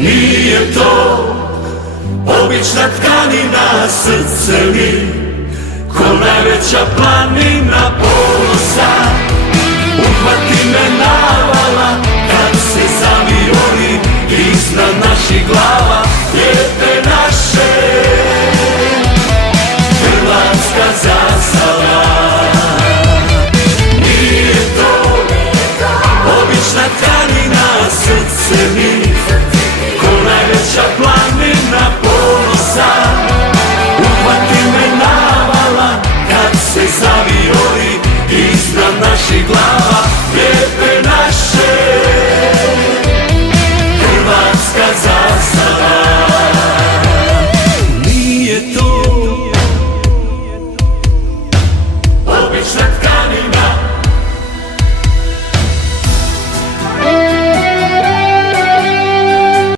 Nije to obična tkanina, srce mi ko najveća planina ponosa. Uhvati me na